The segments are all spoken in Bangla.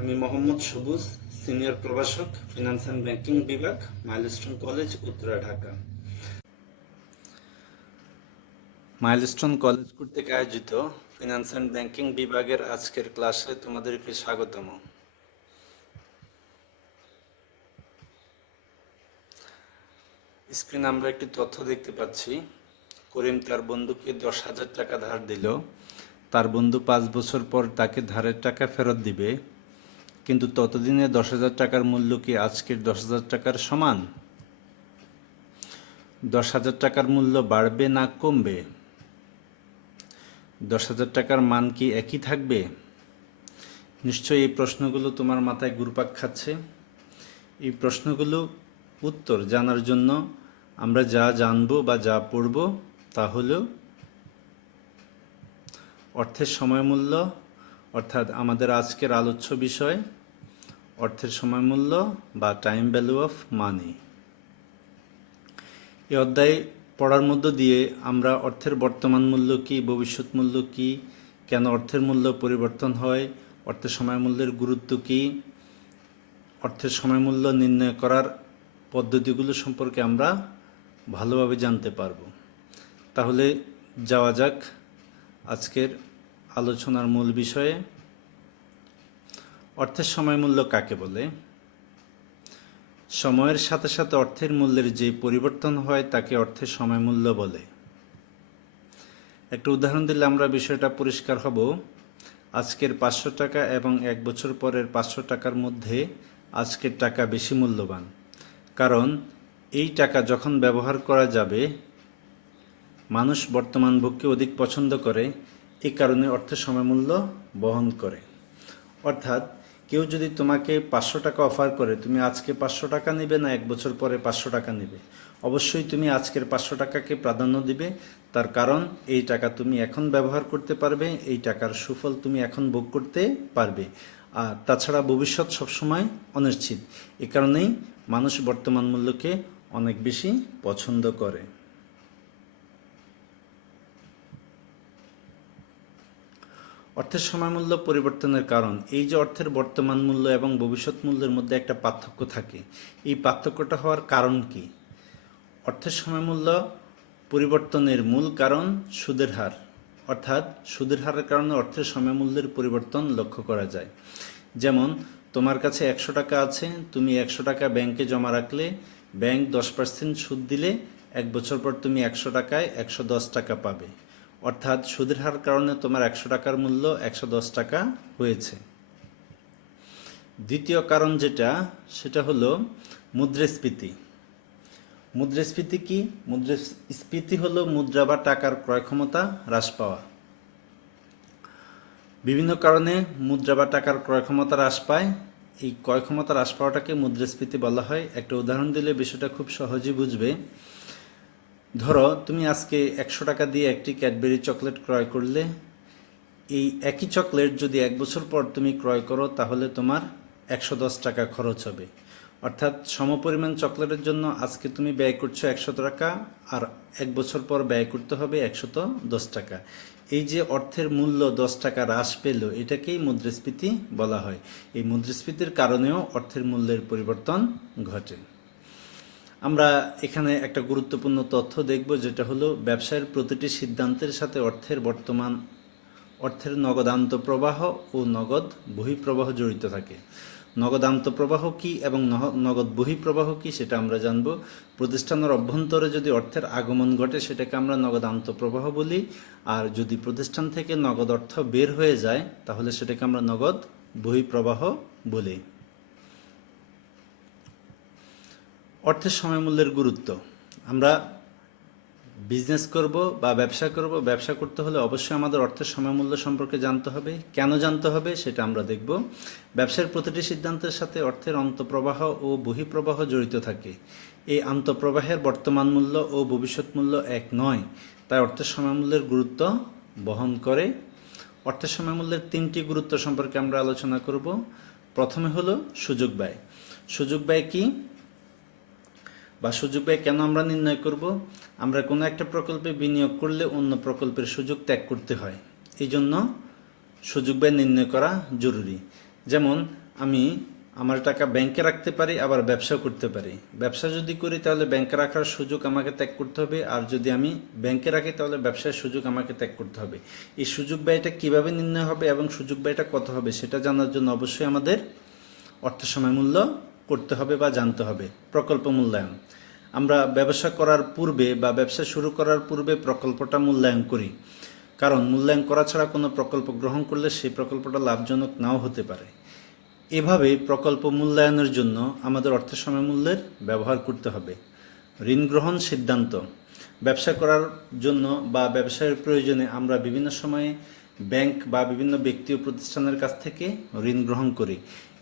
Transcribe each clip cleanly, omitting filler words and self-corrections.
আমি মোহাম্মদ সবুজ, সিনিয়র প্রভাষক, ফিনান্স অ্যান্ড ব্যাংকিং বিভাগ, milestone college, Uttara, Dhaka. Milestone college কর্তৃক আয়োজিত ফিনান্স অ্যান্ড ব্যাংকিং বিভাগের আজকের ক্লাসে তোমাদেরকে স্বাগতম। স্ক্রিনে আমরা একটি তথ্য দেখতে পাচ্ছি। করিম তার বন্ধুকে 10,000 টাকা ধার দিল। তার বন্ধু 5 বছর পর তাকে ধারের টাকা ফেরত দিবে, কিন্তু ততদিনে 10,000 টাকার মূল্য কি আজকের 10,000 টাকার সমান? 10,000 টাকার মূল্য বাড়বে না কমবে? 10,000 টাকার মান কি একই থাকবে? নিশ্চয়ই এই প্রশ্নগুলো তোমার মাথায় ঘুরপাক খাচ্ছে। এই প্রশ্নগুলো উত্তর জানার জন্য আমরা যা জানবো বা যা পড়ব তা হলো অর্থের সময়মূল্য, অর্থাৎ আমাদের আজকের আলোচ্য বিষয় অর্থের সময়মূল্য বা টাইম ভ্যালু অফ মানি। এই অধ্যায় পড়ার মধ্য দিয়ে আমরা অর্থের বর্তমান মূল্য কী, ভবিষ্যৎ মূল্য কী, কেন অর্থের মূল্য পরিবর্তন হয়, অর্থের সময়মূল্যের গুরুত্ব কী, অর্থের সময়মূল্য নির্ণয় করার পদ্ধতিগুলো সম্পর্কে আমরা ভালোভাবে জানতে পারব। তাহলে যাওয়া যাক আজকের আলোচনার মূল বিষয়ে। অর্থের সময়মূল্য কাকে বলে? সময়ের সাথে সাথে অর্থের মূল্যের যে পরিবর্তন হয় তাকে অর্থের সময়মূল্য বলে। একটা উদাহরণ দিলে আমরা বিষয়টা পরিষ্কার হব। আজকের 500 টাকা এবং 1 বছর পরের 500 টাকার মধ্যে আজকের টাকা বেশি মূল্যবান, কারণ এই টাকা যখন ব্যবহার করা যাবে মানুষ বর্তমান ভোগকে অধিক পছন্দ করে, এই কারণে অর্থের সময়মূল্য বহন করে। অর্থাৎ কেউ যদি তোমাকে 500 টাকা অফার করে, তুমি আজকে 500 টাকা নেবে না 1 বছর পরে 500 টাকা নেবে? অবশ্যই তুমি আজকের 500 টাকাকে প্রাধান্য দিবে। তার কারণ এই টাকা তুমি এখন ব্যবহার করতে পারবে, এই টাকার সুফল তুমি এখন ভোগ করতে পারবে। আর তাছাড়া ভবিষ্যৎ সবসময় অনিশ্চিত। এ কারণেই মানুষ বর্তমান মূল্যকে অনেক বেশি পছন্দ করে। অর্থের সময়মূল্য পরিবর্তনের কারণ এই যে অর্থের বর্তমান মূল্য এবং ভবিষ্যৎ মূল্যের মধ্যে একটা পার্থক্য থাকে। এই পার্থক্যটা হওয়ার কারণ কি? অর্থের সময়মূল্য পরিবর্তনের মূল কারণ সুদের হার, অর্থাৎ সুদের হারের কারণে অর্থের সময়মূল্যের পরিবর্তন লক্ষ্য করা যায়। যেমন তোমার কাছে 100 টাকা আছে, তুমি 100 টাকা ব্যাংকে জমা রাখলে, ব্যাংক 10% সুদ দিলে 1 বছর পর তুমি 100 টাকায় 110 টাকা পাবে। অর্থাৎ সুদের হার কারণে তোমার 100 টাকার মূল্য 110 টাকা হয়েছে। দ্বিতীয় কারণ যেটা, সেটা হলো মুদ্রাস্ফীতি। মুদ্রাস্ফীতি কি? মুদ্রাস্ফীতি হলো মুদ্রা বা টাকার ক্রয় ক্ষমতা হ্রাস পাওয়া। বিভিন্ন কারণে মুদ্রা বা টাকার ক্রয় ক্ষমতা হ্রাস পায়। এই ক্রয় ক্ষমতা হ্রাস পাওয়াটাকে মুদ্রাস্ফীতি বলা হয়। একটা উদাহরণ দিলে বিষয়টা খুব সহজেই বুঝবে। ধরো তুমি আজকে 100 টাকা দিয়ে একটি ক্যাডবেরি চকলেট ক্রয় করলে। এই একই চকলেট যদি 1 বছর পর তুমি ক্রয় করো তাহলে তোমার 110 টাকা খরচ হবে। অর্থাৎ সমপরিমাণ চকলেটের জন্য আজকে তুমি ব্যয় করছো 100 টাকা, আর 1 বছর পর ব্যয় করতে হবে 110 টাকা। এই যে অর্থের মূল্য 10 টাকা হ্রাস পেল, এটাকেই মুদ্রাস্ফীতি বলা হয়। এই মুদ্রাস্ফীতির কারণেও অর্থের মূল্যের পরিবর্তন ঘটে। আমরা এখানে একটা গুরুত্বপূর্ণ তথ্য দেখব, যেটা হলো ব্যবসায়ের প্রতিটি সিদ্ধান্তের সাথে অর্থের নগদ আন্তঃপ্রবাহ ও নগদ বহিঃপ্রবাহ জড়িত থাকে। নগদ আন্তঃপ্রবাহ কী এবং নগদ বহিঃপ্রবাহ কী সেটা আমরা জানব। প্রতিষ্ঠানের অভ্যন্তরে যদি অর্থের আগমন ঘটে সেটাকে আমরা নগদ আন্তঃপ্রবাহ বলি, আর যদি প্রতিষ্ঠান থেকে নগদ অর্থ বের হয়ে যায় তাহলে সেটাকে আমরা নগদ বহিঃপ্রবাহ বলি। অর্থের সময়মূল্যের গুরুত্ব। আমরা বিজনেস করব বা ব্যবসা করতে হলে অবশ্যই আমাদের অর্থের সময়মূল্য সম্পর্কে জানতে হবে। কেন জানতে হবে সেটা আমরা দেখব। ব্যবসার প্রতিটি সিদ্ধান্তের সাথে অর্থের অন্তঃপ্রবাহ ও বহিঃপ্রবাহ জড়িত থাকে। এই আন্তঃপ্রবাহের বর্তমান মূল্য ও ভবিষ্যৎ মূল্য এক নয়, তাই অর্থের সময়মূল্যের গুরুত্ব বহন করে। অর্থের সময়মূল্যের 3টি গুরুত্ব সম্পর্কে আমরা আলোচনা করব। প্রথমে হলো সুযোগ ব্যয়। সুযোগ ব্যয় কি বা সুযোগ ব্যয় কেন আমরা নির্ণয় করব? আমরা কোনো একটা প্রকল্পে বিনিয়োগ করলে অন্য প্রকল্পের সুযোগ ত্যাগ করতে হয়, এই জন্য সুযোগ ব্যয় নির্ণয় করা জরুরি। যেমন আমি আমার টাকা ব্যাংকে রাখতে পারি, আবার ব্যবসা করতে পারি। ব্যবসা যদি করি তাহলে ব্যাংকে রাখার সুযোগ আমাকে ত্যাগ করতে হবে, আর যদি আমি ব্যাংকে রাখি তাহলে ব্যবসার সুযোগ আমাকে ত্যাগ করতে হবে। এই সুযোগ ব্যয়টা কিভাবে নির্ণয় হবে এবং সুযোগ ব্যয়টা কত হবে সেটা জানার জন্য অবশ্যই আমাদের অর্থ সময় মূল্য করতে হবে বা জানতে হবে। প্রকল্প মূল্যায়ন, আমরা ব্যবসা করার পূর্বে বা ব্যবসা শুরু করার পূর্বে প্রকল্পটা মূল্যায়ন করি, কারণ মূল্যায়ন করা ছাড়া কোনো প্রকল্প গ্রহণ করলে সেই প্রকল্পটা লাভজনক নাও হতে পারে। এভাবে প্রকল্প মূল্যায়নের জন্য আমাদের অর্থ সময় মূল্যের ব্যবহার করতে হবে। ঋণ গ্রহণ সিদ্ধান্ত, ব্যবসা করার জন্য বা ব্যবসায়ের প্রয়োজনে আমরা বিভিন্ন সময়ে ব্যাংক বা বিভিন্ন ব্যক্তি ও প্রতিষ্ঠানের কাছ থেকে ঋণ গ্রহণ করি।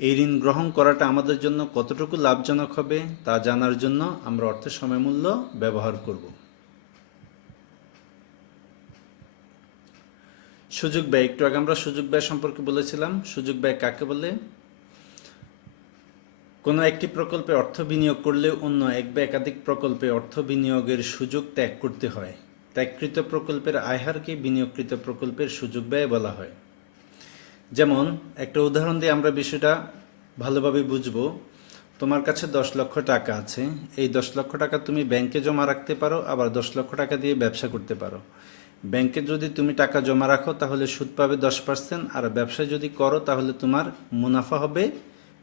এই ঋণ গ্রহণ করাটা আমাদের জন্য কতটুকু লাভজনক হবে তা জানার জন্য আমরা অর্থ সময় মূল্য ব্যবহার করব। সুযোগ ব্যয়, একটু আগে আমরা সুযোগ ব্যয় সম্পর্কে বলেছিলাম। সুযোগ ব্যয় কাকে বলে? কোনো একটি প্রকল্পে অর্থ বিনিয়োগ করলে অন্য এক বা একাধিক প্রকল্পে অর্থ বিনিয়োগের সুযোগ ত্যাগ করতে হয়। ত্যাগকৃত প্রকল্পের আয়হারকে বিনিয়োগকৃত প্রকল্পের সুযোগ ব্যয় বলা হয়। যেমন একটা উদাহরণ দিয়ে আমরা বিষয়টা ভালোভাবে বুঝবো। তোমার কাছে 10 লক্ষ টাকা আছে, এই 10 লক্ষ টাকা তুমি ব্যাংকে জমা রাখতে পারো, আবার 10 লক্ষ টাকা দিয়ে ব্যবসা করতে পারো। ব্যাংকে যদি তুমি টাকা জমা রাখো তাহলে সুদ পাবে 10%, আর ব্যবসা যদি করো তাহলে তোমার মুনাফা হবে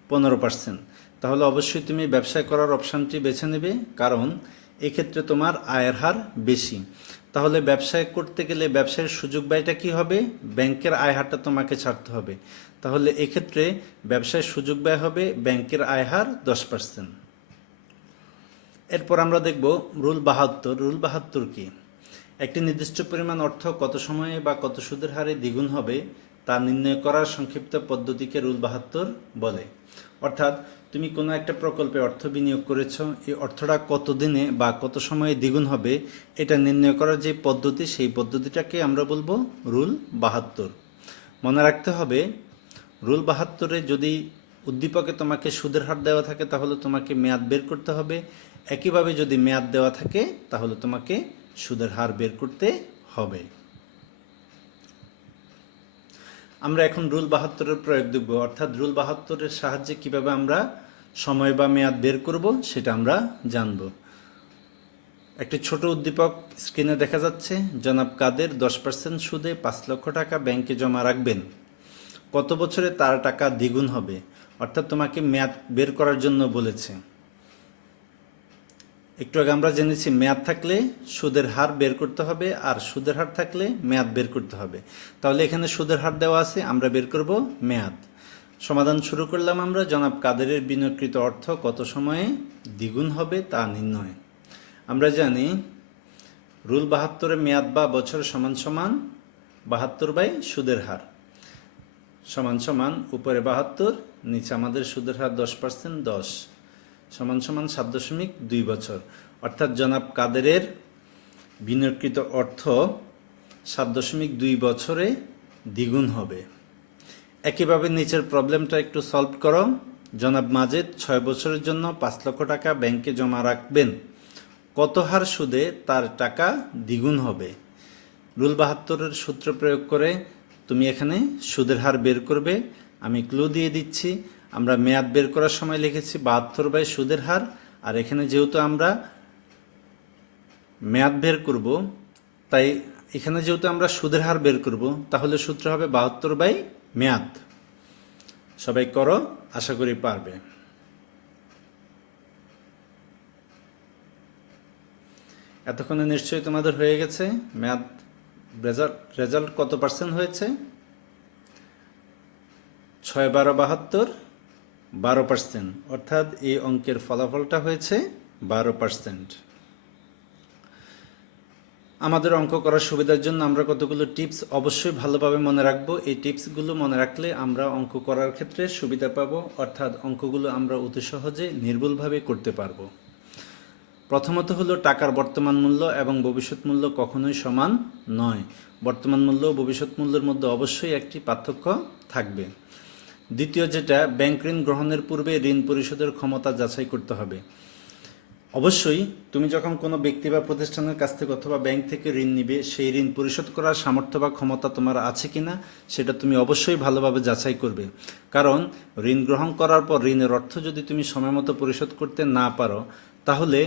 15%। তাহলে অবশ্যই তুমি ব্যবসা করার অপশানটি বেছে নেবে, কারণ এক্ষেত্রে তোমার আয়ের হার বেশি। তাহলে ব্যবসায় করতে গেলে ব্যবসায়ের সুযোগ ব্যয়টা কী হবে? ব্যাংকের আয় হারটা তোমাকে ছাড়তে হবে। তাহলে এক্ষেত্রে ব্যবসায়ের সুযোগ ব্যয় হবে ব্যাংকের আয় হার 10%। এরপর আমরা দেখব রুল 72। রুল 72 কি? একটি নির্দিষ্ট পরিমাণ অর্থ কত সময়ে বা কত সুদের হারে দ্বিগুণ হবে তা নির্ণয় করার সংক্ষিপ্ত পদ্ধতিকে রুল 72 বলে। অর্থাৎ তুমি কোনো একটা প্রকল্পে অর্থ বিনিয়োগ করেছো, এই অর্থটা কত দিনে বা কত সময়ে দ্বিগুণ হবে এটা নির্ণয় করার যে পদ্ধতি, সেই পদ্ধতিটাকে আমরা বলবো রুল 72। মনে রাখতে হবে, রুল 72-এ যদি উদ্দীপকে তোমাকে সুদের হার দেওয়া থাকে তাহলে তোমাকে মেয়াদ বের করতে হবে। একইভাবে যদি মেয়াদ দেওয়া থাকে তাহলে তোমাকে সুদের হার বের করতে হবে। আমরা এখন রুল 72-এর প্রয়োগ দেখব, অর্থাৎ রুল 72-এর সাহায্যে কিভাবে আমরা সময় বা মেয়াদ বের করব সেটা আমরা জানব। একটি ছোট উদ্দীপক স্ক্রিনে দেখা যাচ্ছে। জনাব কাদের 10% সুদে 5 লক্ষ টাকা ব্যাংকে জমা রাখবেন। কত বছরে তার টাকা দ্বিগুণ হবে? অর্থাৎ তোমাকে মেয়াদ বের করার জন্য বলেছে। একটু আগে আমরা জেনেছি মেয়াদ থাকলে সুদের হার বের করতে হবে, আর সুদের হার থাকলে মেয়াদ বের করতে হবে। তাহলে এখানে সুদের হার দেওয়া আছে, আমরা বের করব মেয়াদ। সমাধান শুরু করলাম আমরা। জনাব কাদেরের বিনিয়োগকৃত অর্থ কত সময়ে দ্বিগুণ হবে তা নির্ণয়। আমরা জানি রুল 72-এ মেয়াদ বা বছর সমান সমান 72 / সুদের হার সমান সমান উপরে 72, নিচে আমাদের সুদের হার 10%, 10 সমান সমান 7.2 বছর। অর্থাৎ জনাব কাদেরের বিনিয়োগকৃত অর্থ 7.2 বছরে দ্বিগুণ হবে। একইভাবে নিচের প্রবলেমটা একটু সলভ করো। জনাব মাজেদ 6 বছরের জন্য 5 লক্ষ টাকা ব্যাংকে জমা রাখবেন। কত হার সুদে তার টাকা দ্বিগুণ হবে? রুল 72-এর সূত্র প্রয়োগ করে তুমি এখানে সুদের হার বের করবে। আমি ক্লু দিয়ে দিচ্ছি, আমরা মেয়াদ বের করার সময় লিখেছি 72 / সুদের হার, আর এখানে যেহেতু আমরা মেয়াদ বের করব, তাই এখানে যেহেতু আমরা সুদের হার বের করব তাহলে সূত্র হবে 72 / মেয়াদ। সবাই করো, আশা করি পারবে। এতক্ষণে নিশ্চয়ই তোমাদের হয়ে গেছে। মেয়াদ রেজাল্ট কত পার্সেন্ট হয়েছে? 6 × 12 = 72, 12%। অর্থাৎ এই অঙ্কের ফলাফলটা হয়েছে 12%। আমাদের অঙ্ক করার সুবিধার জন্য আমরা কতগুলো টিপস অবশ্যই ভালোভাবে মনে রাখবো। এই টিপসগুলো মনে রাখলে আমরা অঙ্ক করার ক্ষেত্রে সুবিধা পাবো, অর্থাৎ অঙ্কগুলো আমরা অতি সহজে নির্ভুলভাবে করতে পারবো। প্রথমত হলো টাকার বর্তমান মূল্য এবং ভবিষ্যৎ মূল্য কখনোই সমান নয়। বর্তমান মূল্য ও ভবিষ্যৎ মূল্যের মধ্যে অবশ্যই একটি পার্থক্য থাকবে। দ্বিতীয় যেটা, ব্যাংক ঋণ গ্রহণের পূর্বে ঋণ পরিশোধের ক্ষমতা যাচাই করতে হবে। অবশ্যই তুমি যখন কোনো ব্যক্তি বা প্রতিষ্ঠানের কাছ থেকে অথবা ব্যাংক থেকে ঋণ নিবে, সেই ঋণ পরিশোধ করার সামর্থ্য বা ক্ষমতা তোমার আছে কিনা সেটা তুমি অবশ্যই ভালোভাবে যাচাই করবে। কারণ ঋণ গ্রহণ করার পর ঋণের অর্থ যদি তুমি সময় মতো পরিশোধ করতে না পারো, তাহলে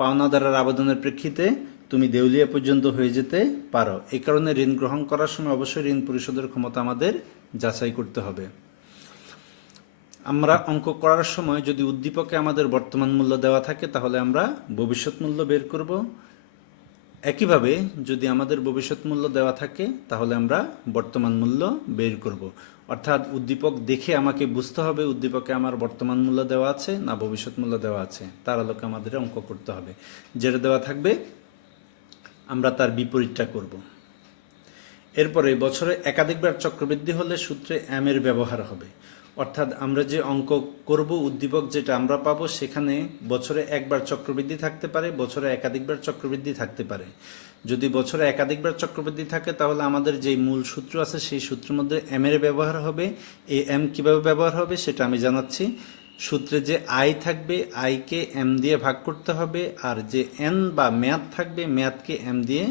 পাওনাদারের আবেদনের প্রেক্ষিতে তুমি দেউলিয়া পর্যন্ত হয়ে যেতে পারো। এই কারণে ঋণ গ্রহণ করার সময় অবশ্যই ঋণ পরিশোধের ক্ষমতা আমাদের যাচাই করতে হবে। আমরা অঙ্ক করার সময় যদি উদ্দীপকে আমাদের বর্তমান মূল্য দেওয়া থাকে, তাহলে আমরা ভবিষ্যৎ মূল্য বের করব। একইভাবে যদি আমাদের ভবিষ্যৎ মূল্য দেওয়া থাকে, তাহলে আমরা বর্তমান মূল্য বের করব। অর্থাৎ উদ্দীপক দেখে আমাকে বুঝতে হবে উদ্দীপকে আমার বর্তমান মূল্য দেওয়া আছে না ভবিষ্যৎ মূল্য দেওয়া আছে, তার আলোকে আমাদের অঙ্ক করতে হবে। যেটা দেওয়া থাকবে আমরা তার বিপরীতটা করব। এরপরে বছরে একাধিকবার চক্রবৃদ্ধি হলে সূত্রে এম এর ব্যবহার হবে। অর্থাৎ আমরা যে অঙ্ক করব, উদ্দীপক যেটা আমরা পাবো, সেখানে বছরে একবার চক্রবৃদ্ধি থাকতে পারে, বছরে একাধিকবার চক্রবৃদ্ধি থাকতে পারে। যদি বছরে একাধিকবার চক্রবৃদ্ধি থাকে, তাহলে আমাদের যেই মূল সূত্র আছে সেই সূত্রের মধ্যে এম এর ব্যবহার হবে। এই এম কীভাবে ব্যবহার হবে সেটা আমি জানাচ্ছি। সূত্রে যে আই থাকবে, আইকে এম দিয়ে ভাগ করতে হবে, আর যে এন বা মেয়াদ থাকবে, মেয়াদকে এম দিয়ে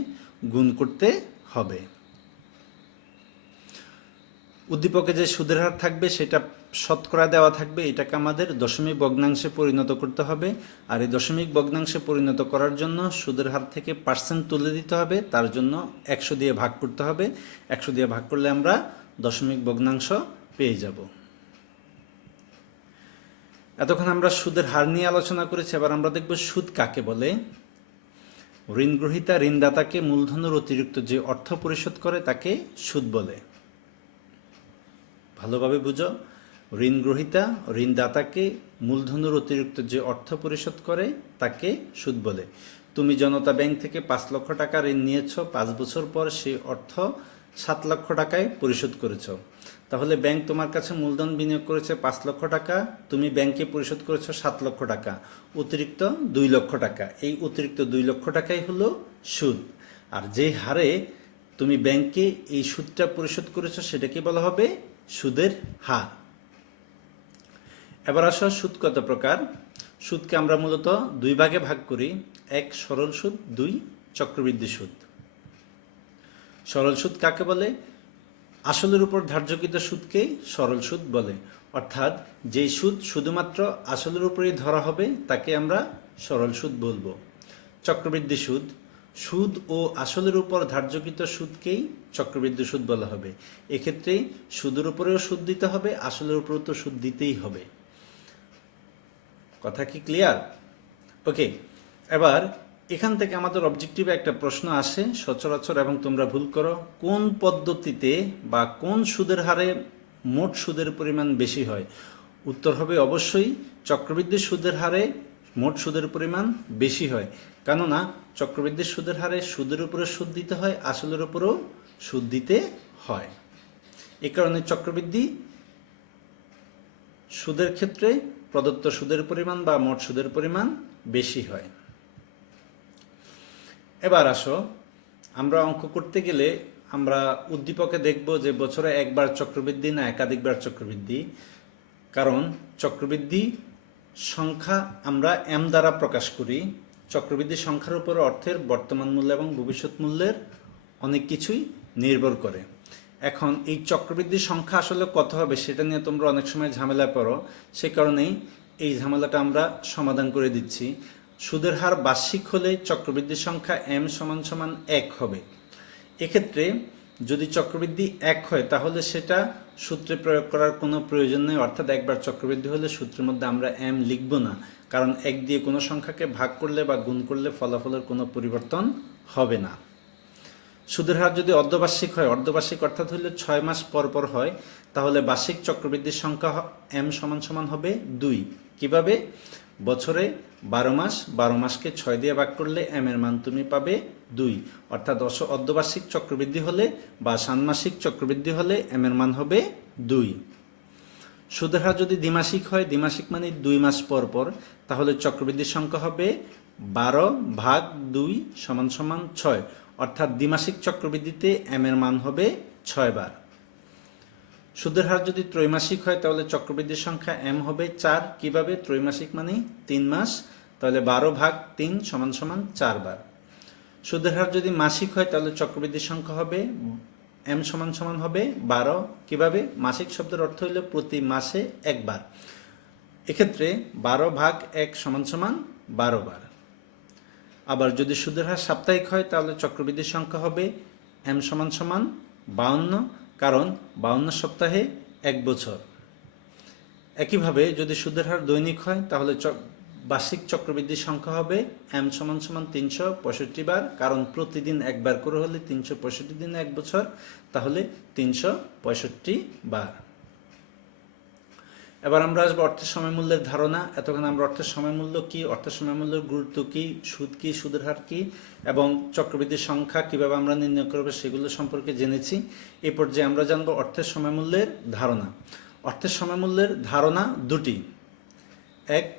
গুণ করতে হবে। উদ্দীপকে যে সুদের হার থাকবে সেটা শতকরা দেওয়া থাকবে, এটাকে আমাদের দশমিক ভগ্নাংশে পরিণত করতে হবে। আর এই দশমিক ভগ্নাংশে পরিণত করার জন্য সুদের হার থেকে পার্সেন্ট তুলে দিতে হবে, তার জন্য 100 দিয়ে ভাগ করতে হবে। 100 দিয়ে ভাগ করলে আমরা দশমিক ভগ্নাংশ পেয়ে যাব। এতক্ষণ আমরা সুদের হার নিয়ে আলোচনা করেছি, এবার আমরা দেখব সুদ কাকে বলে। ঋণ গ্রহীতা ঋণদাতাকে মূলধনের অতিরিক্ত যে অর্থ পরিশোধ করে তাকে সুদ বলে। ভালোভাবে বুঝো, ঋণ গ্রহীতা ঋণদাতাকে মূলধনের অতিরিক্ত যে অর্থ পরিশোধ করে তাকে সুদ বলে। তুমি জনতা ব্যাংক থেকে 5 লক্ষ টাকা ঋণ নিয়েছ, 5 বছর পর সেই অর্থ 7 লক্ষ টাকায় পরিশোধ করেছ। তাহলে ব্যাংক তোমার কাছে মূলধন বিনিয়োগ করেছে 5 লক্ষ টাকা, তুমি ব্যাংকে পরিশোধ করেছ 7 লক্ষ টাকা, অতিরিক্ত 2 লক্ষ টাকা। এই অতিরিক্ত 2 লক্ষ টাকাই হলো সুদ। আর যে হারে তুমি ব্যাংকে এই সুদটা পরিশোধ করেছ সেটাকে বলা হবে সুদের হার। এবার আসো, সুদ কত প্রকার। সুদকে আমরা মূলত 2 ভাগে ভাগ করি। 1 সরল সুদ, 2 চক্রবৃদ্ধি সুদ। সরল সুদ কাকে বলে? আসলের উপর ধার্যকৃত সুদকে সরল সুদ বলে। অর্থাৎ যেই সুদ শুধুমাত্র আসলের উপরেই ধরা হবে তাকে আমরা সরল সুদ বলবো। চক্রবৃদ্ধি সুদ, সুদ ও আসলের উপর ধার্যকৃত সুদকেই চক্রবৃদ্ধি সুদ বলা হবে। এক্ষেত্রে সুদের উপরেও সুদ দিতে হবে, আসলের উপরেও তো সুদ দিতেই হবে। কথা কি ক্লিয়ার? ওকে, এবার এখান থেকে আমাদের অবজেক্টিভে একটা প্রশ্ন আসে সচরাচর, এবং তোমরা ভুল করো। কোন পদ্ধতিতে বা কোন সুদের হারে মোট সুদের পরিমাণ বেশি হয়? উত্তর হবে অবশ্যই চক্রবৃদ্ধি সুদের হারে মোট সুদের পরিমাণ বেশি হয়। কেননা চক্রবৃদ্ধি সুদের হারে সুদের উপরে সুদ দিতে হয়, আসলের উপরেও সুদ দিতে হয়। এ কারণে চক্রবৃদ্ধি সুদের ক্ষেত্রে প্রদত্ত সুদের পরিমাণ বা মোট সুদের পরিমাণ বেশি হয়। এবার আসো, আমরা অঙ্ক করতে গেলে আমরা উদ্দীপকে দেখব যে বছরে একবার চক্রবৃদ্ধি না একাধিকবার চক্রবৃদ্ধি। কারণ চক্রবৃদ্ধি সংখ্যা আমরা এম দ্বারা প্রকাশ করি। চক্রবৃদ্ধি সংখ্যার উপর অর্থের বর্তমান মূল্য এবং ভবিষ্যৎ মূল্যের অনেক কিছুই নির্ভর করে। এখন এই চক্রবৃদ্ধি সংখ্যা আসলে কত হবে সেটা নিয়ে তোমরা অনেক সময় ঝামেলা পড়ো, সে কারণেই এই ঝামেলাটা আমরা সমাধান করে দিচ্ছি। সুদের হার বার্ষিক হলে চক্রবৃদ্ধি সংখ্যা এম সমান সমান 1 হবে। এক্ষেত্রে যদি চক্রবৃদ্ধি 1 হয় তাহলে সেটা সূত্রে প্রয়োগ করার কোনো প্রয়োজন নেই। অর্থাৎ একবার চক্রবৃদ্ধি হলে সূত্রের মধ্যে আমরা এম লিখব না, কারণ 1 দিয়ে কোনো সংখ্যাকে ভাগ করলে বা গুণ করলে ফলাফলের কোনো পরিবর্তন হবে না। সুদের হার যদি অর্ধবার্ষিক হয়, অর্ধবার্ষিক অর্থাৎ হলে 6 মাস পর পর হয়, তাহলে বার্ষিক চক্রবৃদ্ধির সংখ্যা এম সমান সমান হবে 2। কিভাবে? বছরে 12 মাস, 12 মাসকে 6 দিয়ে ভাগ করলে এম এর মান তুমি পাবে 2। অর্থাৎ অর্ধবার্ষিক চক্রবৃদ্ধি হলে বা ষান্মাসিক চক্রবৃদ্ধি হলে এম এর মান হবে 2। সুদের হার যদি দ্বিমাসিক হয়, দ্বিমাসিক মানে 2 মাস পর পর, তাহলে চক্রবৃদ্ধির সংখ্যা হবে 12 ভাগ 2 সমান সমান 6। অর্থাৎ দ্বিমাসিক চক্রবৃদ্ধিতে এম এর মান হবে 6 বার। সুদের হার যদি ত্রৈমাসিক হয় তাহলে চক্রবৃদ্ধির সংখ্যা এম হবে 4। কিভাবে? ত্রৈমাসিক মানে 3 মাস, তাহলে 12/3 = 4 বার। সুদের হার যদি মাসিক হয় তাহলে চক্রবৃদ্ধির সংখ্যা হবে m = হবে 12। কিভাবে? মাসিক শব্দের অর্থ হলো প্রতি মাসে একবার। এক্ষেত্রে 12/1 = 12 বার। আবার যদি সুদের হার সাপ্তাহিক হয় তাহলে চক্রবৃদ্ধির সংখ্যা হবে m = 52, কারণ 52 সপ্তাহে 1 বছর। একইভাবে যদি সুদের হার দৈনিক হয় তাহলে বার্ষিক চক্রবৃদ্ধির সংখ্যা হবে m = 365 বার, কারণ প্রতিদিন একবার করে হলে 365 দিনে 1 বছর, তাহলে 365 বার। এবার আমরা আসবো অর্থের সময় মূল্যের ধারণা। এতক্ষণ আমরা অর্থের সময় মূল্য কি, অর্থের সময় মূল্যের গুরুত্ব কি, সুদ কি, সুদের হার কি এবং চক্রবৃদ্ধির সংখ্যা কিভাবে আমরা নির্ণয় করব সেগুলো সম্পর্কে জেনেছি। এই পর্যায়ে আমরা জানবো অর্থের সময় মূল্যের ধারণা। অর্থের সময় মূল্যের ধারণা দুটি: এক,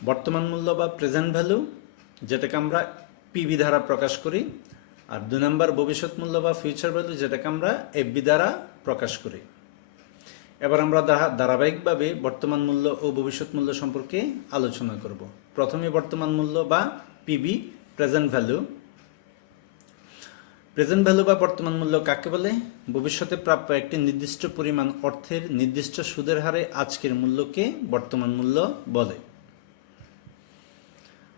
বর্তমান মূল্য বা প্রেজেন্ট ভ্যালু, যেটাকে আমরা পিবি দ্বারা প্রকাশ করি, আর 2 নম্বর ভবিষ্যৎ মূল্য বা ফিউচার ভ্যালু, যেটাকে আমরা এফবি দ্বারা প্রকাশ করি। এবার আমরা ধারাবাহিকভাবে বর্তমান মূল্য ও ভবিষ্যৎ মূল্য সম্পর্কে আলোচনা করব। প্রথমে বর্তমান মূল্য বা PB, present value. Present value বা বর্তমান মূল্য কাকে বলে? ভবিষ্যতে প্রাপ্য একটি নির্দিষ্ট পরিমাণ অর্থের নির্দিষ্ট সুদের হারে আজকের মূল্যকে বর্তমান মূল্য বলে।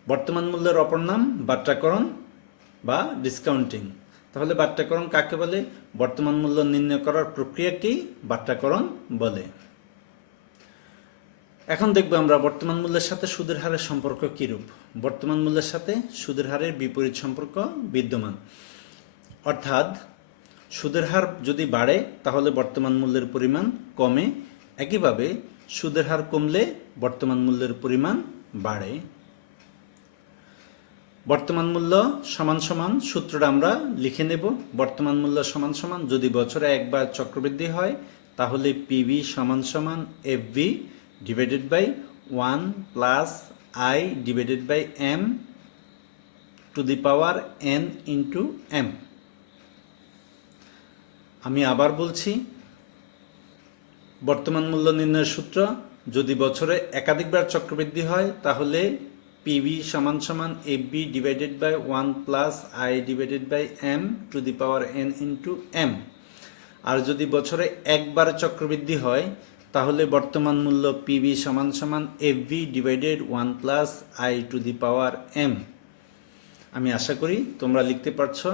বর্তমান মূল্যের অপর নাম বাট্টাকরণ বা ডিসকাউন্টিং। তাহলে বাট্টাকরণ কাকে বলে? বর্তমান মূল্য নির্ণয় করার প্রক্রিয়াকেই বাট্টাকরণ বলে। এখন দেখব আমরা বর্তমান মূল্যের সাথে সুদের হারের সম্পর্ক কিরূপ। বর্তমান মূল্যের সাথে সুদের হারের বিপরীত সম্পর্ক বিদ্যমান, অর্থাৎ সুদের হার যদি বাড়ে তাহলে বর্তমান মূল্যের পরিমাণ কমে, একইভাবে সুদের হার কমলে বর্তমান মূল্যের পরিমাণ বাড়ে। বর্তমান মূল্য সমান সমান সূত্রটা আমরা লিখে নেব। বর্তমান মূল্য সমান সমান, যদি বছরে একবার চক্রবৃদ্ধি হয় তাহলে পিবি সমান সমান FB divided by 1 plus I divided by M to the power n into M. আমি আবার বলছি, বর্তমান মূল্য নির্ণয়ের সূত্র: যদি বছরে একাধিকবার চক্রবৃদ্ধি হয় তাহলে পিবি সমান সমান FB divided by 1 plus I divided by M to the power n into M. আর যদি বছরে একবার চক্রবৃদ্ধি হয় তাহলে বর্তমান মূল্য পিবি সমান সমান FB divided 1 plus I to the power M. আমি আশা করি তোমরা লিখতে পারছো।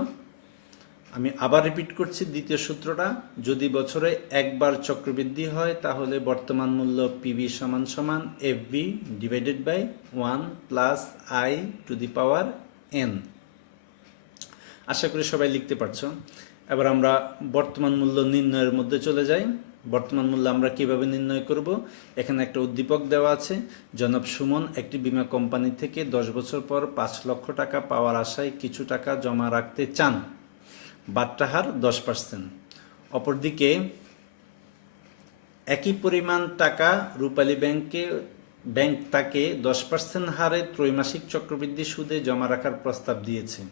আমি আবার রিপিট করছি দ্বিতীয় সূত্রটা: যদি বছরে একবার চক্রবৃদ্ধি হয় তাহলে বর্তমান মূল্য পিবি সমান সমান FB divided by 1 plus I to the power N. আশা করি সবাই লিখতে পারছো। এবার আমরা বর্তমান মূল্য নির্ণয়ের মধ্যে চলে যাই। বর্তমান মূল্য আমরা কিভাবে নির্ণয় করব? এখানে একটা উদ্দীপক দেওয়া আছে। জনাব সুমন একটি বীমা কোম্পানি থেকে 10 বছর পর 5 লক্ষ টাকা পাওয়ার আশায় কিছু টাকা জমা রাখতে চান। বাট্টা হার 10%। অপরদিকে একই পরিমাণ টাকা রূপালী ব্যাংক তাকে 10% হারে ত্রৈমাসিক চক্রবৃদ্ধি সুদে জমা রাখার প্রস্তাব দিয়েছে।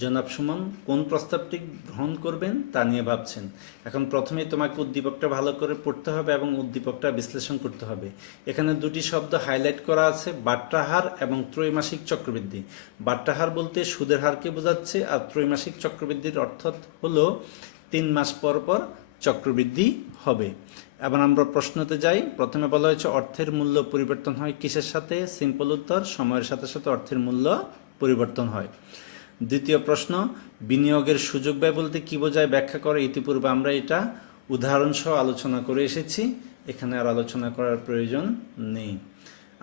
জনাব সুমন কোন প্রস্তাবটি গ্রহণ করবেন তা নিয়ে ভাবছেন। এখন প্রথমেই তোমাকে উদ্দীপকটা ভালো করে পড়তে হবে এবং উদ্দীপকটা বিশ্লেষণ করতে হবে। এখানে দুটি শব্দ হাইলাইট করা আছে, বাট্টা হার এবং ত্রৈমাসিক চক্রবৃদ্ধি। বাট্টা হার বলতে সুদের হারকে বোঝাচ্ছে, আর ত্রৈমাসিক চক্রবৃদ্ধির অর্থ হলো 3 মাস পর পর চক্রবৃদ্ধি হবে। এবার আমরা প্রশ্নতে যাই। প্রথমে বলা হয়েছে অর্থের মূল্য পরিবর্তন হয় কিসের সাথে? সিম্পল উত্তর, সময়ের সাথে সাথে অর্থের মূল্য পরিবর্তন হয়। দ্বিতীয় প্রশ্ন, বিনিয়োগের সুযোগ ব্যয় বলতে কি বোঝায় ব্যাখ্যা করে। ইতিপূর্বে আমরা এটা উদাহরণ সহ আলোচনা করে এসেছি, এখানে আর আলোচনা করার প্রয়োজন নেই।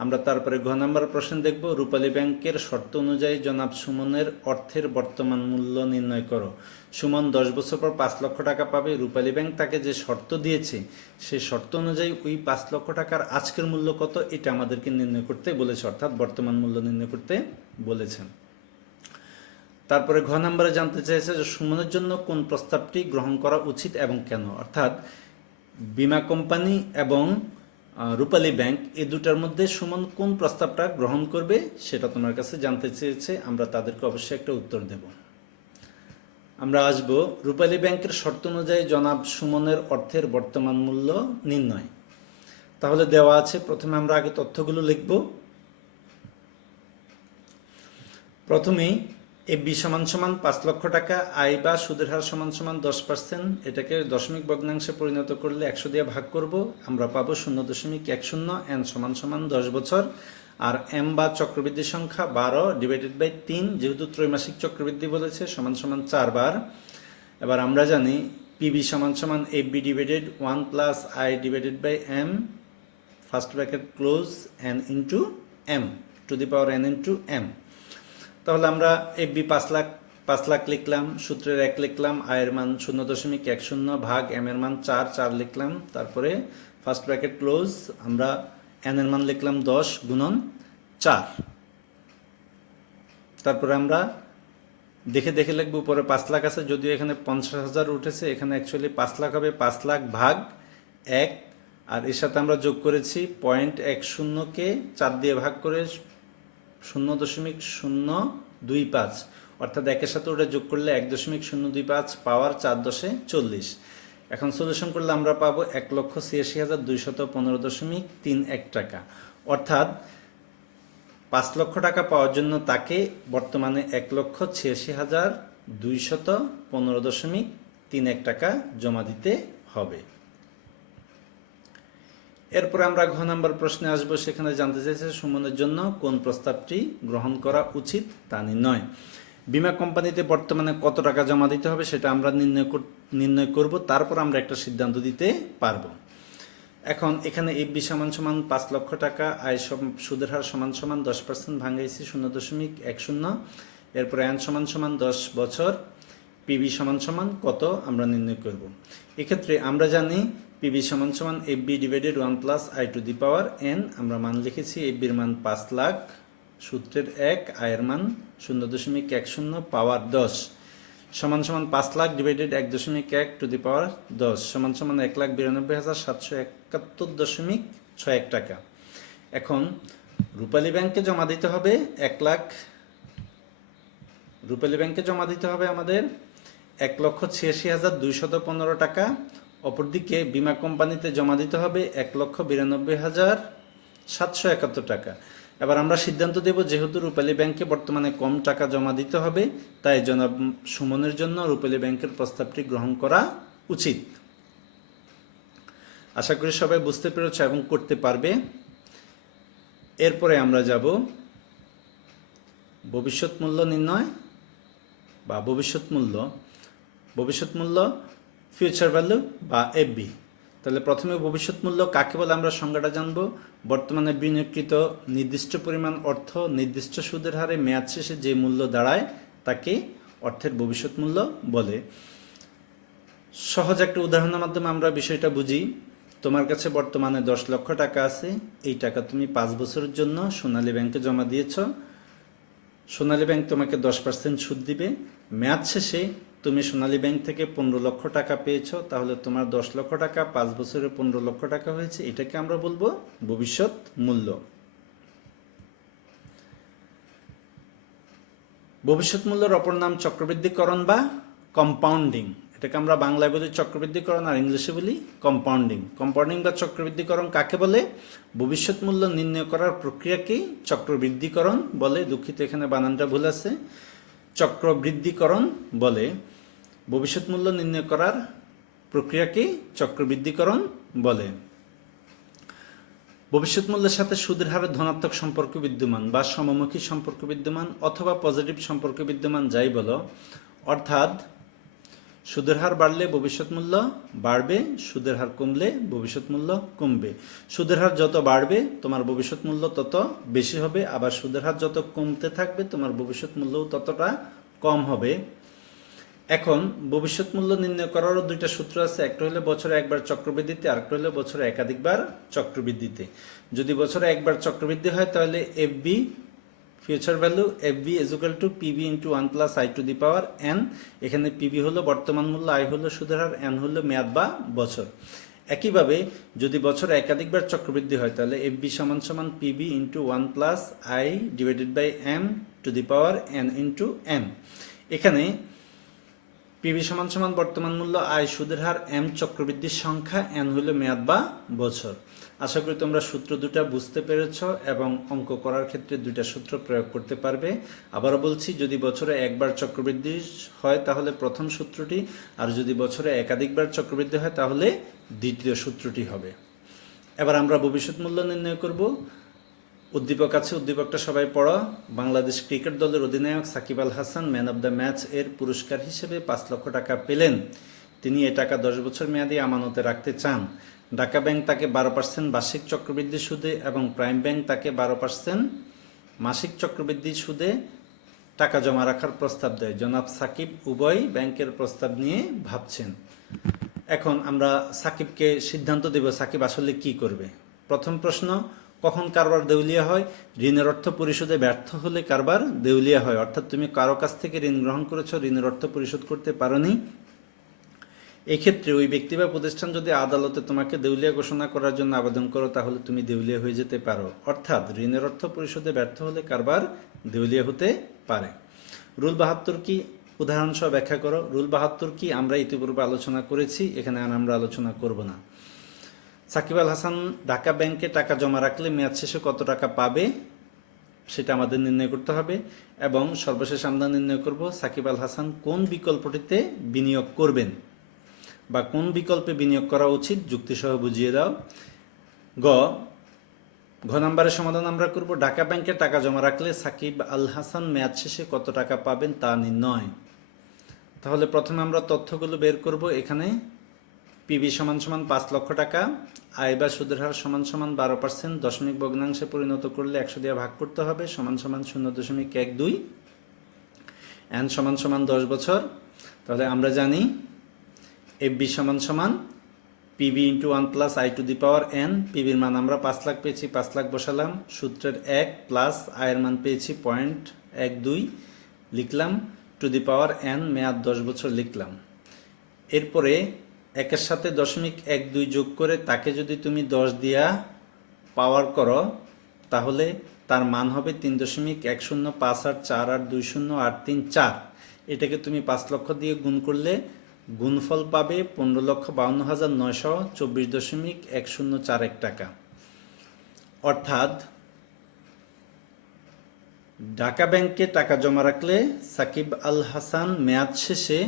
আমরা তারপরে ঘ নম্বর প্রশ্ন দেখব। রূপালী ব্যাংকের শর্ত অনুযায়ী জনাব সুমনের অর্থের বর্তমান মূল্য নির্ণয় করো। সুমন 10 বছর পর 5 লক্ষ টাকা পাবে। রূপালী ব্যাংক তাকে যে শর্ত দিয়েছে সেই শর্ত অনুযায়ী ওই 5 লক্ষ টাকার আজকের মূল্য কত এটা আমাদেরকে নির্ণয় করতে বলেছে, অর্থাৎ বর্তমান মূল্য নির্ণয় করতে বলেছেন। তারপরে ঘ নম্বরে জানতে চেয়েছে যে সুমনের জন্য কোন প্রস্তাবটি গ্রহণ করা উচিত এবং কেন, অর্থাৎ বীমা কোম্পানি এবং রূপালী ব্যাংক এই দুটার মধ্যে সুমন কোন প্রস্তাবটা গ্রহণ করবে সেটা তোমার কাছে জানতে চেয়েছে। আমরা তাদেরকে অবশ্যই একটা উত্তর দেব। আমরা আসব রূপালী ব্যাংকের শর্ত অনুযায়ী জনাব সুমনের অর্থের বর্তমান মূল্য নির্ণয়। তাহলে দেওয়া আছে, প্রথমে আমরা আগে তথ্যগুলো লিখব। প্রথমেই এফবি সমান সমান 5 লক্ষ টাকা, আয় বা সুদের হার সমান সমান 10%, এটাকে দশমিক ভগ্নাংশে পরিণত করলে 100 দিয়ে ভাগ করব, আমরা পাবো 0.10, এন সমান সমান 10 বছর, আর এম বা চক্রবৃদ্ধি সংখ্যা 12/3, যেহেতু ত্রৈমাসিক চক্রবৃদ্ধি বলেছে, সমান সমান 4 বার। এবার আমরা জানি পিবি সমান সমান FB divided 1 plus I divided by M, first bracket close, N into M to the power N into M. তাহলে আমরা এফবি 5 লাখ লিখলাম, সূত্রের 1 লিখলাম, আয়ের মান 0.10 ভাগ এম এর মান 4 লিখলাম, তারপরে ফার্স্ট ব্র্যাকেট ক্লোজ, আমরা এন এর মান লিখলাম 10 গুণন 4। তারপরে আমরা দেখে দেখে লিখবো, উপরে 5 লাখ আছে, যদিও এখানে 50,000 উঠেছে, এখানে অ্যাকচুয়ালি 5 লাখ হবে, 5 লাখ ভাগ 1, আর এর সাথে আমরা যোগ করেছি 0.10কে 4 দিয়ে ভাগ করে 0.025, অর্থাৎ একের সাথে ওটা যোগ করলে 1.025 পাওয়ার 4 দশে 40। এখন সলিউশন করলে আমরা পাবো 1,86,215.31 টাকা, অর্থাৎ 5 লক্ষ টাকা পাওয়ার জন্য তাকে বর্তমানে 1,86,215.31 টাকা জমা দিতে হবে। এরপরে আমরা ঘ নাম্বার প্রশ্নে আসবো, সেখানে জানতে চাইছে সুমনের জন্য কোন প্রস্তাবটি গ্রহণ করা উচিত তা নির্ণয়। বীমা কোম্পানিতে বর্তমানে কত টাকা জমা দিতে হবে সেটা আমরা নির্ণয় করব, তারপর আমরা একটা সিদ্ধান্ত দিতে পারবো। এখন এখানে এফবি সমান সমান 5 লক্ষ টাকা, আয় সুদের হার সমান সমান 10% ভাঙাইছি 0.10, এরপরে এন সমান সমান 10 বছর, পিবি সমান সমান কত আমরা নির্ণয় করব। এক্ষেত্রে আমরা জানি পিবি সমান সমান FB divided 1 plus I to the power N, আমরা মান লিখেছি, এফবির মান 5 লাখ, সূত্রের 1, আয়ের মান 0.10 পাওয়ার 10 সমান সমান 5 লাখ ডিভাইডেড 1.1 টু দি পাওয়ার 10 সমান সমান 1,92,771.61 টাকা। এখন রূপালী ব্যাংকে জমা দিতে হবে 1 লাখ, রূপালী ব্যাংকে জমা দিতে হবে আমাদের 1,86,215 টাকা, অপরদিকে বীমা কোম্পানিতে জমা দিতে হবে 1,92,771 টাকা। এবার আমরা সিদ্ধান্ত দেব, যেহেতু রূপালী ব্যাংকে বর্তমানে কম টাকা জমা দিতে হবে, তাই জনাব সুমনের জন্য রূপালী ব্যাংকের প্রস্তাবটি গ্রহণ করা উচিত। আশা করি সবাই বুঝতে পেরেছ এবং করতে পারবে। এরপরে আমরা যাব ভবিষ্যৎ মূল্য নির্ণয় বা ভবিষ্যৎ মূল্য ফিউচার ভ্যালু বা এফবি। তাহলে প্রথমে ভবিষ্যৎ মূল্য কাকে বলে আমরা সংজ্ঞাটা জানবো। বর্তমানে বিনিয়োগকৃত নির্দিষ্ট পরিমাণ অর্থ নির্দিষ্ট সুদের হারে মেয়াদ শেষে যে মূল্য দাঁড়ায় তাকে অর্থের ভবিষ্যৎ মূল্য বলে। সহজ একটা উদাহরণের মাধ্যমে আমরা বিষয়টা বুঝি। তোমার কাছে বর্তমানে 10 লক্ষ টাকা আছে, এই টাকা তুমি 5 বছরের জন্য সোনালী ব্যাংকে জমা দিয়েছ। সোনালী ব্যাংক তোমাকে 10% সুদ দিবে। মেয়াদ শেষে তুমি সোনালী ব্যাংক থেকে 15 লক্ষ টাকা পেয়েছো, তাহলে তোমার 10 লক্ষ টাকা 5 বছরে 15 লক্ষ টাকা হয়েছে, এটাকে আমরা বলবো ভবিষ্যৎ মূল্য। ভবিষ্যৎ মূল্যের অপর নাম চক্রবৃদ্ধিকরণ বা কম্পাউন্ডিং। এটাকে আমরা বাংলায় বলি চক্রবৃদ্ধিকরণ আর ইংলিশে বলি কম্পাউন্ডিং। কম্পাউন্ডিং বা চক্রবৃদ্ধিকরণ কাকে বলে? ভবিষ্যৎ মূল্য নির্ণয় করার প্রক্রিয়াকেই চক্রবৃদ্ধিকরণ বলে। দুঃখিত, এখানে বানানটা ভুল আছে, চক্রবৃদ্ধিকরণ বলে। ভবিষ্যৎ মূল্য নির্ণয় করার প্রক্রিয়াকেই চক্রবৃদ্ধিকরণ বলে। ভবিষ্যৎ মূল্যের সাথে সুদের হারের ধনাত্মক সম্পর্ক বিদ্যমান বা সমমুখী সম্পর্ক বিদ্যমান অথবা পজিটিভ সম্পর্ক বিদ্যমান, যাই বলো। অর্থাৎ সুদের হার বাড়লে ভবিষ্যৎ মূল্য বাড়বে, সুদের হার কমলে ভবিষ্যৎ মূল্য কমবে। সুদের হার যত বাড়বে তোমার ভবিষ্যৎ মূল্য তত বেশি হবে, আবার সুদের হার যত কমতে থাকবে তোমার ভবিষ্যৎ মূল্যও ততটা কম হবে। এখন ভবিষ্যৎ মূল্য নির্ণয় করারও দুইটা সূত্র আছে। একটা হলো বছরে একবার চক্রবৃদ্ধিতে, আরেকটা হলো বছরে একাধিকবার চক্রবৃদ্ধিতে। যদি বছরে একবার চক্রবৃদ্ধি হয় তাহলে FB future value FB is equal to PB into 1 plus I to the power N. এখানে পিবি হলো বর্তমান মূল্য, আই হলো সুদের হার, এন হলো মেয়াদ বা বছর। একইভাবে যদি বছরে একাধিকবার চক্রবৃদ্ধি হয় তাহলে এফবি সমান সমান PB into 1 plus I divided by M to the power N into M. এখানে পিবি সমান সমান বর্তমান মূল্য, আই সুদের হার, এম চক্রবৃদ্ধির সংখ্যা, এন হলো মেয়াদ বা বছর। আশা করি তোমরা সূত্র দুটা বুঝতে পেরেছ এবং অঙ্ক করার ক্ষেত্রে দুইটা সূত্র প্রয়োগ করতে পারবে। আবারও বলছি, যদি বছরে একবার চক্রবৃদ্ধি হয় তাহলে প্রথম সূত্রটি, আর যদি বছরে একাধিকবার চক্রবৃদ্ধি হয় তাহলে দ্বিতীয় সূত্রটি হবে। এবার আমরা ভবিষ্যৎ মূল্য নির্ণয় করব। উদ্দীপক আছে, উদ্দীপকটা সবাই পড়ো। বাংলাদেশ ক্রিকেট দলের অধিনায়ক Shakib Al Hasan man of the match এর পুরস্কার হিসেবে 5 লক্ষ টাকা পেলেন। তিনি এ টাকা 10 বছর মেয়াদী আমানতে রাখতে চান। ঢাকা ব্যাংক তাকে 12% বার্ষিক চক্রবৃদ্ধি সুদে এবং প্রাইম ব্যাংক তাকে 12% মাসিক চক্রবৃদ্ধি সুদে টাকা জমা রাখার প্রস্তাব দেয়। জনাব সাকিব উভয় ব্যাংকের প্রস্তাব নিয়ে ভাবছেন। এখন আমরা সাকিবকে সিদ্ধান্ত দেব সাকিব আসলে কি করবে। প্রথম প্রশ্ন, কখন কারবার দেউলিয়া হয়? ঋণের অর্থ পরিশোধে ব্যর্থ হলে কারবার দেউলিয়া হয়। অর্থাৎ তুমি কারো কাছ থেকে ঋণ গ্রহণ করেছো, ঋণের অর্থ পরিশোধ করতে পারোনি। এক্ষেত্রে ওই ব্যক্তি বা প্রতিষ্ঠান যদি আদালতে তোমাকে দেউলিয়া ঘোষণা করার জন্য আবেদন করো তাহলে তুমি দেউলিয়া হয়ে যেতে পারো। অর্থাৎ ঋণের অর্থ পরিশোধে ব্যর্থ হলে কারবার দেউলিয়া হতে পারে। রুল 72 কি? উদাহরণ সহ ব্যাখ্যা করো। রুল 72 কি আমরা ইতিপূর্বে আলোচনা করেছি, এখানে আর আমরা আলোচনা করব না। সাকিব আল হাসান ঢাকা ব্যাংকে টাকা জমা রাখলে মেয়াদ শেষে কত টাকা পাবে সেটা আমাদের নির্ণয় করতে হবে, এবং সর্বশেষ আমরা নির্ণয় করব সাকিব আল হাসান কোন বিকল্পটিতে বিনিয়োগ করবেন বা কোন বিকল্পে বিনিয়োগ করা উচিত, যুক্তিসহ বুঝিয়ে দাও। ঘ নম্বরের সমাধান আমরা করব ঢাকা ব্যাংকে টাকা জমা রাখলে সাকিব আল হাসান মেয়াদ শেষে কত টাকা পাবেন তা নির্ণয়। তাহলে প্রথমে আমরা তথ্যগুলো বের করব। এখানে পিবি সমান সমান 5 লক্ষ টাকা, আয় বা সুদের হার সমান সমান 12%, দশমিক ভগ্নাংশে পরিণত করলে 100 দিয়ে ভাগ করতে হবে, সমান সমান 0.12, এন সমান সমান 10 বছর। তাহলে আমরা জানি এফবি সমান সমান PB into 1 plus I to the power N. পিবির মান আমরা 5 লাখ পেয়েছি, 5 লাখ বসালাম, সূত্রের 1 প্লাস আয়ের মান পেয়েছি 0.12 লিখলাম, টু দি পাওয়ার এন, মেয়াদ 10 বছর লিখলাম। এরপরে একের সাথে 0.12 যোগ করে তাকে যদি তুমি 10 দিয়া পাওয়ার করো তাহলে তার মান হবে 3.1058482083 এটাকে তুমি 5 লক্ষ দিয়ে গুণ করলে গুণফল পাবে 15,52,924.1041 টাকা। অর্থাৎ ঢাকা ব্যাংকে টাকা জমা রাখলে সাকিব আল হাসান মেয়াদ শেষে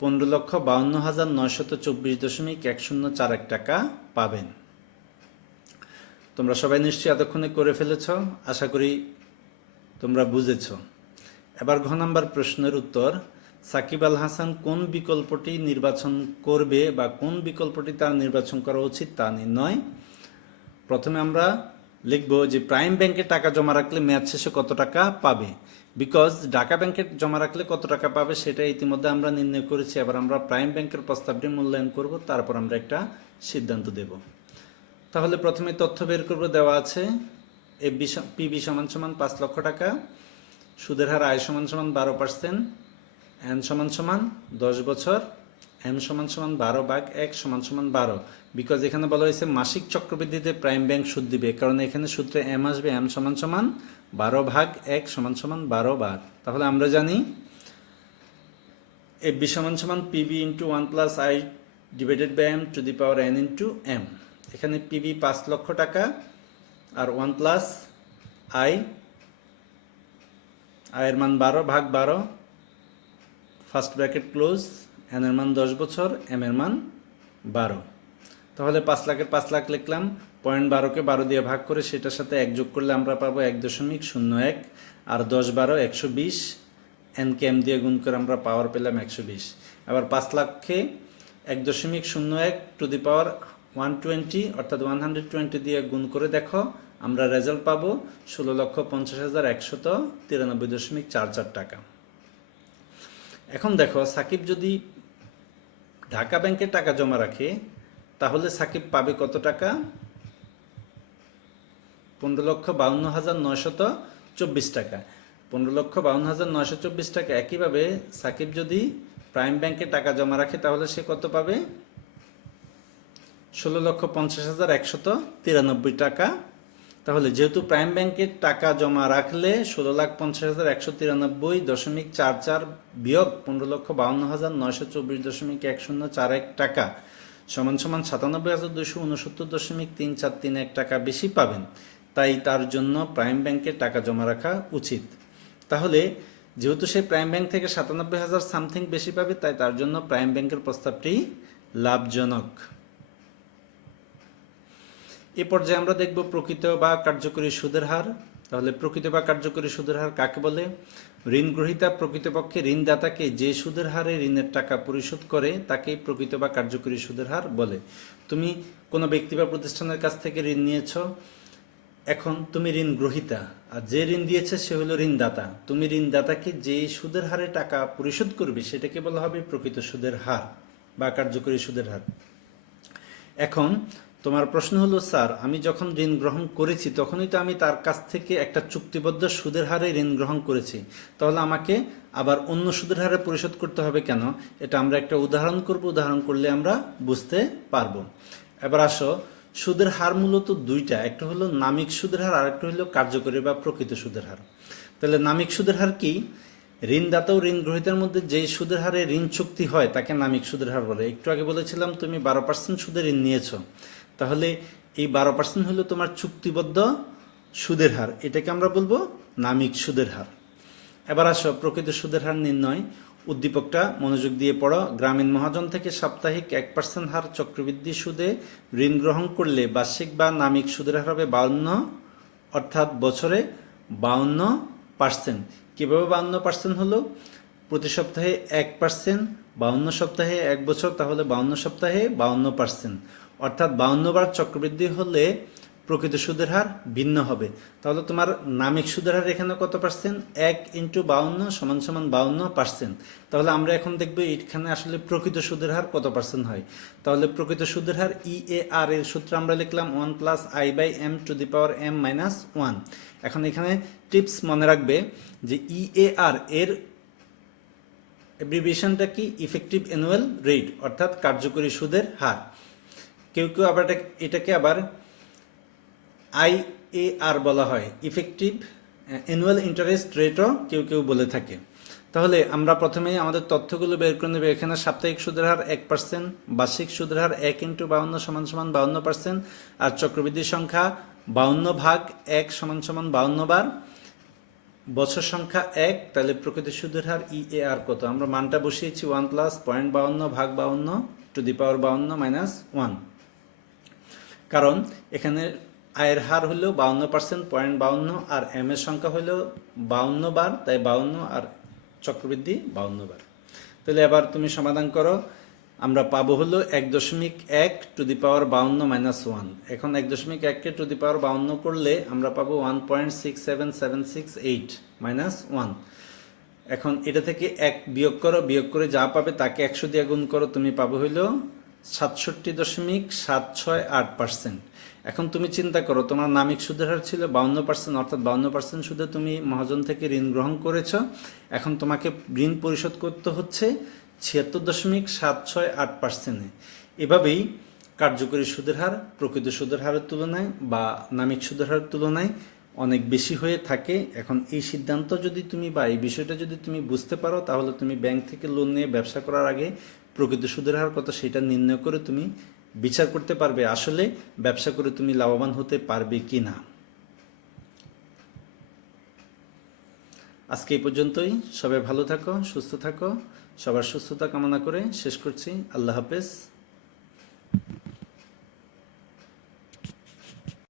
15,52,924.1041 টাকা পাবেন। তোমরা সবাই নিশ্চয়ই এতক্ষণে করে ফেলেছ, আশা করি তোমরা বুঝেছ। এবার ঘ নাম্বার প্রশ্নের উত্তর, সাকিব আল হাসান কোন বিকল্পটি নির্বাচন করবে বা কোন বিকল্পটি তার নির্বাচন করা উচিত তা নির্ণয়। প্রথমে আমরা লিখব যে প্রাইম ব্যাংকে টাকা জমা রাখলে মেয়াদ শেষে কত টাকা পাবে। বিকজ ঢাকা ব্যাংকে জমা রাখলে কত টাকা পাবে সেটা ইতিমধ্যে আমরা নির্ণয় করেছি। এবার আমরা প্রাইম ব্যাংকের প্রস্তাবটি মূল্যায়ন করব, তারপর আমরা একটা সিদ্ধান্ত দেব। তাহলে প্রথমে তথ্য বের করব, দেওয়া আছে পিবি সমান সমান 5 লক্ষ টাকা, সুদের হার আয় সমান সমান 12%, এন সমান সমান 10 বছর, এম সমান সমান 12/1 সমান সমান 12। বিকজ এখানে বলা হয়েছে মাসিক চক্রবৃদ্ধিতে প্রাইম ব্যাংক সুদ দিবে, কারণ এখানে সূত্রে এম আসবে, এম সমান সমান 12/1 সমান সমান 12 বার। তাহলে আমরা জানি এফবি সমান সমান PB into 1 plus I divided by M to the power N into M. এখানে পিবি 5 লক্ষ টাকা আর 1 প্লাস আয়ের মান 12/12, ফার্স্ট ব্র্যাকেট ক্লোজ, এন এর মান 10 বছর, এম এর মান 12। তাহলে 5 লাখের 5 লাখ লিখলাম, 0.12কে 12 দিয়ে ভাগ করে সেটার সাথে 1 যোগ করলে আমরা পাবো 1.01, আর 10 12 120, এনকে এম দিয়ে গুণ করে আমরা পাওয়ার পেলাম 120। আবার 5 লাখকে 1.01 টু দি পাওয়ার 120 অর্থাৎ 120 দিয়ে গুণ করে দেখো আমরা রেজাল্ট পাবো 16,50,193.44 টাকা। এখন দেখো সাকিব যদি ঢাকা ব্যাংকে টাকা জমা রাখে তাহলে সাকিব পাবে কত টাকা? 15,52,924 টাকা। 15,52,924 টাকা। একইভাবে সাকিব যদি প্রাইম ব্যাংকে টাকা জমা রাখে তাহলে সে কত পাবে? 16,50,193 টাকা। তাহলে যেহেতু প্রাইম ব্যাংকে টাকা জমা রাখলে 16,50,193.44 বিয়োগ 15,52,924.1041 টাকা সমান সমান 97,269.343 টাকা বেশি পাবেন, তাই তার জন্য প্রাইম ব্যাংকে টাকা জমা রাখা উচিত। তাহলে যেহেতু সে প্রাইম ব্যাংক থেকে 97,000 সামথিং বেশি পাবে, তাই তার জন্য প্রাইম ব্যাংকের প্রস্তাবটি লাভজনক। এ পর্যায়ে আমরা দেখব প্রকৃত বা কার্যকরী সুদের হার। তাহলে প্রকৃত বা কার্যকরী সুদের হার কাকে বলে? ঋণ গ্রহীতা প্রকৃতপক্ষে ঋণদাতাকে যে সুদের হারে ঋণের টাকা পরিশোধ করে তাকেই প্রকৃত বা কার্যকরী সুদের হার বলে। তুমি কোনো ব্যক্তি বা প্রতিষ্ঠানের কাছ থেকে ঋণ নিয়েছ, এখন তুমি ঋণ গ্রহীতা, আর যে ঋণ দিয়েছে সে হলো ঋণদাতা। তুমি ঋণদাতাকে যে সুদের হারে টাকা পরিশোধ করবে সেটাকে বলা হবে প্রকৃত সুদের হার বা কার্যকরী সুদের হার। এখন তোমার প্রশ্ন হলো, স্যার আমি যখন ঋণ গ্রহণ করেছি তখনই তো আমি তার কাছ থেকে একটা চুক্তিবদ্ধ সুদের হারে ঋণ গ্রহণ করেছি, তাহলে আমাকে আবার অন্য সুদের হারে পরিশোধ করতে হবে কেন? এটা আমরা একটা উদাহরণ করব, উদাহরণ করলে আমরা বুঝতে পারবো। এবার আসো, সুদের হার মূলত দুইটা, একটা হলো নামিক সুদের হার আর একটা হলো কার্যকরী বা প্রকৃত সুদের হার। তাহলে নামিক সুদের হার কি? ঋণদাতা ও ঋণ গ্রহীতার মধ্যে যেই সুদের হারে ঋণ চুক্তি হয় তাকে নামিক সুদের হার বলে। একটু আগে বলেছিলাম তুমি 12% সুদে ঋণ নিয়েছো, তাহলে এই 12% হলো তোমার চুক্তিবদ্ধ সুদের হার, এটাকে আমরা বলবো নামিক সুদের হার। এবার আসো প্রকৃত সুদের হার নির্ণয়। উদ্দীপকটা মনোযোগ দিয়ে পড়ো। গ্রামীণ মহাজন থেকে সাপ্তাহিক 1% হার চক্রবৃদ্ধি সুদে ঋণ গ্রহণ করলে বার্ষিক বা নামিক সুদের হার হবে 52, অর্থাৎ বছরে 52%। কীভাবে 52% হলো? প্রতি সপ্তাহে 1%, 52 সপ্তাহে 1 বছর, তাহলে 52 সপ্তাহে 52%, অর্থাৎ 52 বার চক্রবৃদ্ধি হলে প্রকৃত সুদের হার ভিন্ন হবে। তাহলে তোমার নামিক সুদের হার এখানে কত পার্সেন্ট? 1 × 52 = 52%। তাহলে আমরা এখন দেখব এখানে আসলে প্রকৃত সুদের হার কত পার্সেন্ট হয়। তাহলে প্রকৃত সুদের হার EAR এর সূত্র আমরা লিখলাম 1 + I/m⁻m - 1। এখন এখানে টিপস মনে রাখবে যে EAR এর অ্যাব্রিভিয়েশনটা কি? ইফেক্টিভ অ্যানুয়াল রেট, অর্থাৎ কার্যকরী সুদের হার। কেউ কেউ আবার এটাকে আবার IAR বলা হয়, ইফেক্টিভ অ্যানুয়াল ইন্টারেস্ট রেটও কেউ কেউ বলে থাকে। তাহলে আমরা প্রথমেই আমাদের তথ্যগুলো বের করে নেব। এখানে সাপ্তাহিক সুদের হার 1%, বার্ষিক সুদের হার 1 × 52 = 52%, আর চক্রবৃদ্ধি সংখ্যা 52/1 = 52 বার, বছর সংখ্যা 1। তাহলে প্রকৃত সুদের হার EAR কত? আমরা মানটা বসিয়েছি 1 + 0.52/52 - 1, কারণ এখানে আয়ের হার হলো 52%, 0.52, আর এম এর সংখ্যা হলো 52 বার, তাই 52 আর চক্রবৃদ্ধি 52 বার। তাহলে এবার তুমি সমাধান করো। আমরা পাবো হলো 1.1 × 52 - 1। এখন 1.1কে টু দি পাওয়ার 52 করলে আমরা পাবো 1.67768 - 1। এখন এটা থেকে 1 বিয়োগ করো, বিয়োগ করে যা পাবে তাকে 100 দিয়ে গুণ করো, তুমি পাবো হইলো 67.768%। এখন তুমি চিন্তা করো, তোমার নামিক সুদের হার ছিল 52%, অর্থাৎ 52% সুদে তুমি মহাজন থেকে ঋণ গ্রহণ করেছ। এখন তোমাকে ঋণ পরিশোধ করতে হচ্ছে 76.768%। এভাবেই কার্যকরী সুদের হার প্রকৃত সুদের হারের তুলনায় বা নামিক সুদের হারের তুলনায় অনেক বেশি হয়ে থাকে। এখন এই সিদ্ধান্ত যদি তুমি বা এই বিষয়টা যদি তুমি বুঝতে পারো, তাহলে তুমি ব্যাংক থেকে লোন নিয়ে ব্যবসা করার আগে প্রকৃত সুদের হার কত সেটা নির্ণয় করে তুমি বিচার করতে পারবে আসলে ব্যবসা করে তুমি লাভবান হতে পারবে কি না। আজকে এই পর্যন্তই। সবাই ভালো থাকো, সুস্থ থাকো। সবার সুস্থতা কামনা করে শেষ করছি। আল্লাহ হাফেজ।